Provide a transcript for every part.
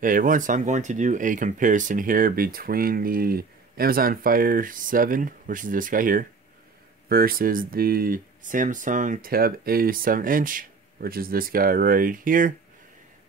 Hey everyone, so I'm going to do a comparison here between the Amazon Fire 7, which is this guy here, versus the Samsung Tab A 7-inch, which is this guy right here.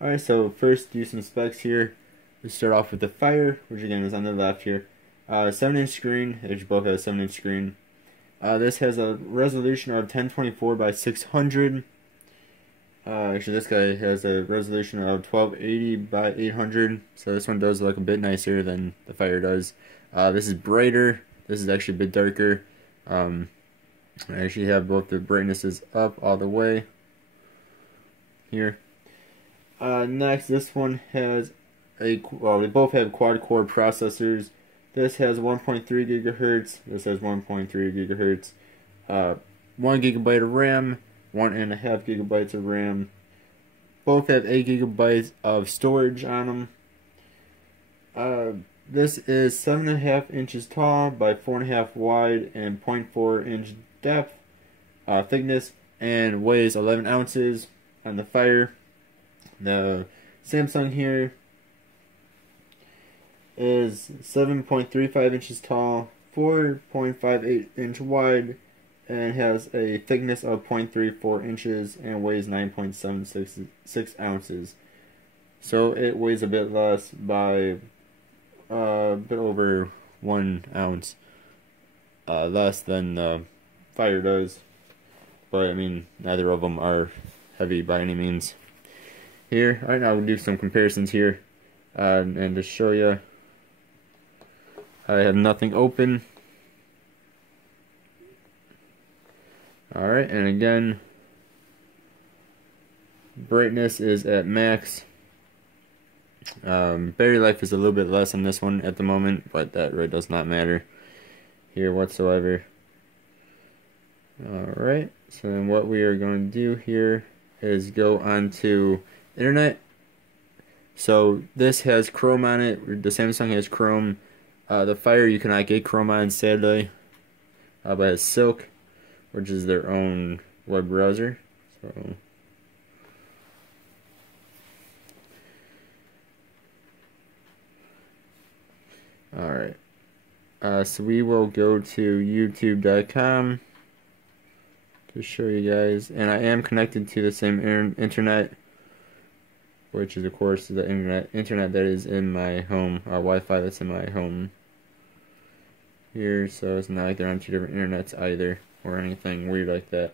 Alright, so first do some specs here. We start off with the Fire, which again is on the left here. 7-inch screen, which both have a 7-inch screen. This has a resolution of 1024 by 600. Actually, this guy has a resolution of 1280 by 800, so this one does look a bit nicer than the Fire does. This is brighter. This is actually a bit darker. I actually have both the brightnesses up all the way here. Next, this one has they both have quad-core processors. This has 1.3 gigahertz. This has 1.3 gigahertz. 1 gigabyte of RAM. 1.5 gigabytes of RAM. Both have 8 gigabytes of storage on them. This is 7.5 inches tall by 4.5 wide and 0.4 inch depth, thickness, and weighs 11 ounces on the Fire. The Samsung here is 7.35 inches tall, 4.58 inch wide, and has a thickness of 0.34 inches and weighs 9.76 ounces. So it weighs a bit less by a bit over 1 ounce less than the Fire does. But I mean, neither of them are heavy by any means. Here, right now we'll do some comparisons here, and to show you, I have nothing open. Alright, and again, brightness is at max. Battery life is a little bit less on this one at the moment, but that really does not matter here whatsoever. Alright, so then what we are going to do here is go onto internet. So this has Chrome on it. The Samsung has Chrome. The Fire you cannot get Chrome on, sadly, but it has Silk, which is their own web browser. So alright. So we will go to youtube.com to show you guys. And I am connected to the same internet, which is of course the internet that is in my home, Wi-Fi that's in my home here. So it's not like they're on two different internets either, or anything weird like that.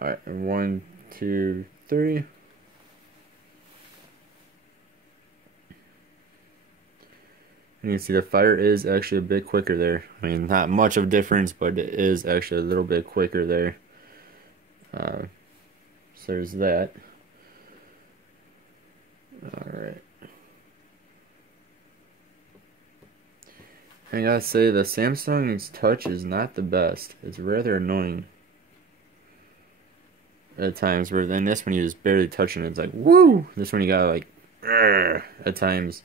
Alright, 1, 2, 3. And you can see the Fire is actually a bit quicker there. I mean, not much of a difference, but it is actually a little bit quicker there. So there's that. Alright. I gotta say, the Samsung's touch is not the best. It's rather annoying at times, where then this one you just barely touching it. It's like, woo! This one you gotta like, at times.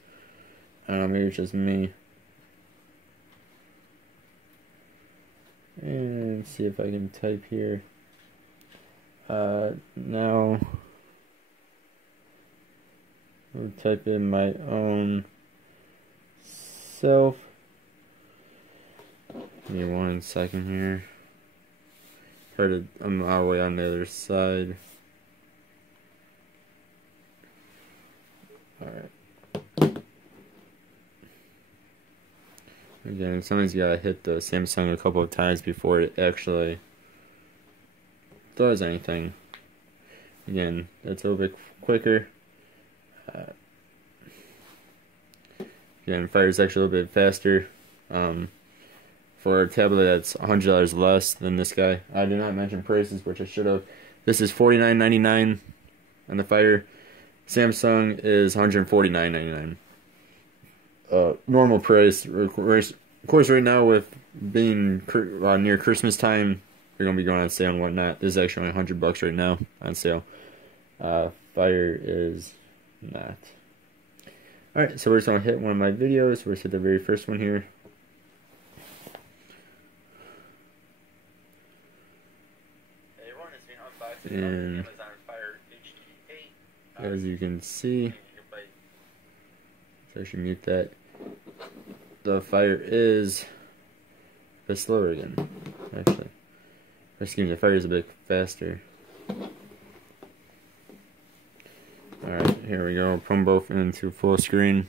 I don't know, maybe it's just me. And see if I can type here. Now I'll type in my own self. Give me 1 second here. I'm all the way on the other side. Alright. Again, somebody's gotta hit the Samsung a couple of times before it actually does anything. Again, that's a little bit quicker. Again, Fire's actually a little bit faster. For a tablet that's $100 less than this guy. I did not mention prices, which I should have. This is $49.99 on the Fire. Samsung is $149.99. Normal price. Of course, right now with being near Christmas time, they're gonna be going on sale and whatnot. This is actually only $100 right now on sale. Fire is not. All right, so we're just gonna hit one of my videos. We're gonna hit the very first one here. And as you can see, So I should mute that. The fire is a bit slower again, actually. Excuse me, the fire is a bit faster. Alright, here we go. Put them both into full screen.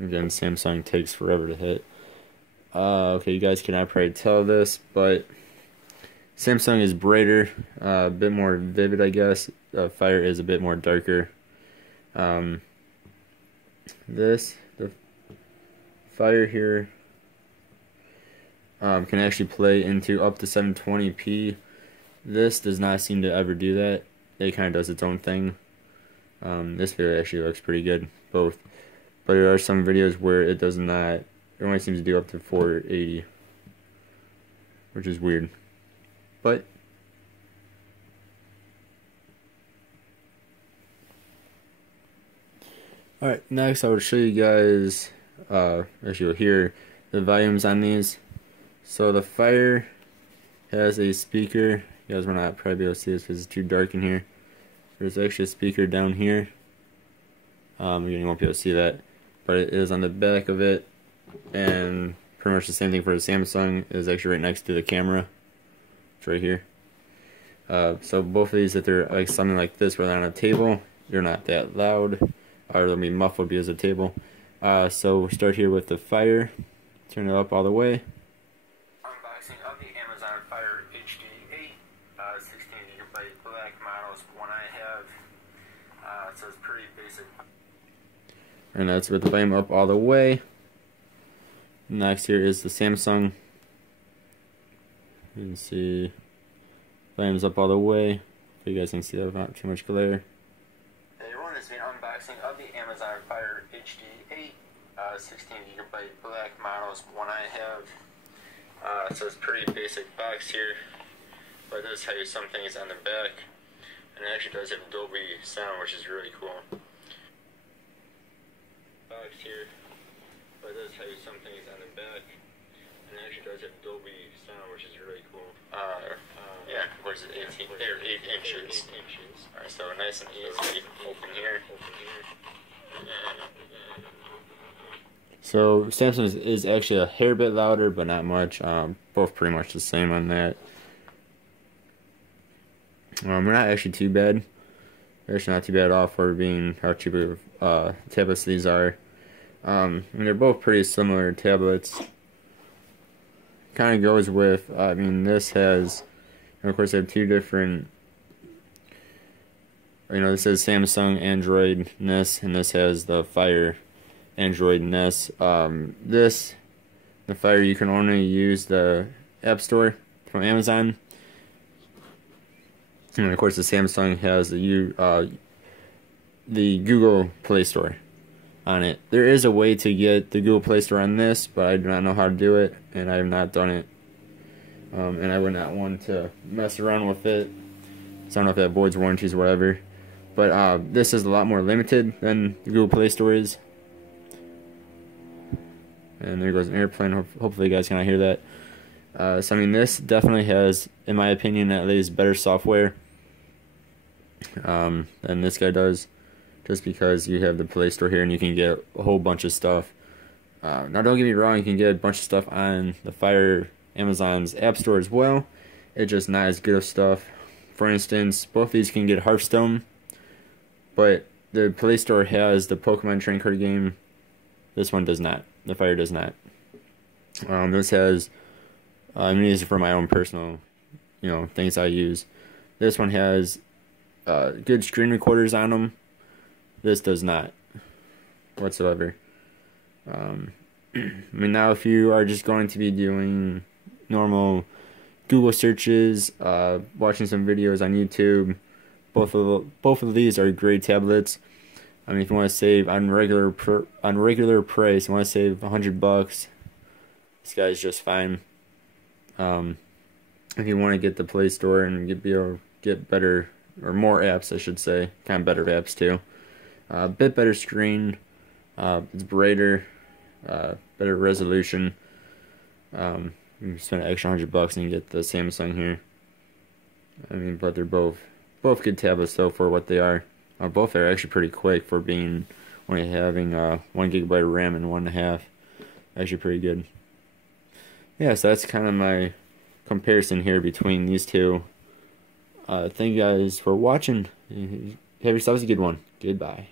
Again, Samsung takes forever to hit. Okay, you guys cannot probably tell this, but Samsung is brighter, a bit more vivid, I guess. Fire is a bit more darker. The Fire here can actually play into up to 720p. This does not seem to ever do that. It kind of does its own thing. This video actually looks pretty good, both. But there are some videos where it does not. It only seems to do up to 480, which is weird. But alright, next I will show you guys, as you'll hear, the volumes on these. So the Fire has a speaker. You guys will not probably be able to see this because it's too dark in here. There's actually a speaker down here. You won't be able to see that, but it is on the back of it, and pretty much the same thing for the Samsung. It is actually right next to the camera. It's right here. So both of these, if they're like something like this where they're on a table, they're not that loud, or they'll be muffled because of the table. So we'll start here with the Fire. Turn it up all the way. Unboxing of the Amazon Fire HD8 16GB black models. One I have. It says pretty basic. And that's with the volume up all the way. Next here is the Samsung. You can see volume's up all the way. So you guys can see that without too much glare. Hey everyone, this is an unboxing of the Amazon Fire HD8 16GB black models. One I have. It says pretty basic box here, but it does tell you some things on the back, and it actually does have Dolby sound, which is really cool. Box here, but it does tell you some things on the back, and it actually does have Dolby sound, which is really cool. Yeah, what is it, 8 inches. Alright, so nice and easy. Open here. So Samsung is actually a hair bit louder, but not much. Both pretty much the same on that. We're not actually too bad. They're actually not too bad off for being how cheap of tablets these are. They're both pretty similar tablets. Kind of goes with, this has, and of course they have two different, this says Samsung Android Nest, and this has the Fire Android Nest. The Fire, you can only use the App Store from Amazon. And of course the Samsung has the Google Play Store on it. There is a way to get the Google Play Store on this, but I do not know how to do it, and I have not done it. And I would not want to mess around with it. So I don't know if that voids warranties or whatever. But this is a lot more limited than the Google Play Store is. And there goes an airplane. Hopefully you guys cannot hear that. So this definitely has, in my opinion, at least better software than this guy does. Just because you have the Play Store here and you can get a whole bunch of stuff. Now don't get me wrong, you can get a bunch of stuff on the Fire Amazon's App Store as well. It's just not as good of stuff. For instance, both of these can get Hearthstone, but the Play Store has the Pokemon trading card game. This one does not. The Fire does not. This has, these are for my own personal, things I use. This one has good screen recorders on them. This does not whatsoever. Now if you are just going to be doing normal Google searches, watching some videos on YouTube, both of these are great tablets. If you want to save on regular price, you want to save $100, this guy's just fine. If you want to get the Play Store and be able to get better, or more apps I should say, kind of better apps too. A bit better screen, it's brighter, better resolution. You spend an extra $100 and you get the Samsung here. I mean, but they're both good tablets though for what they are. Both are actually pretty quick for being only having 1 gigabyte of RAM and 1.5. Actually pretty good. Yeah, so that's kind of my comparison here between these two. Thank you guys for watching. Have yourselves a good one. Goodbye.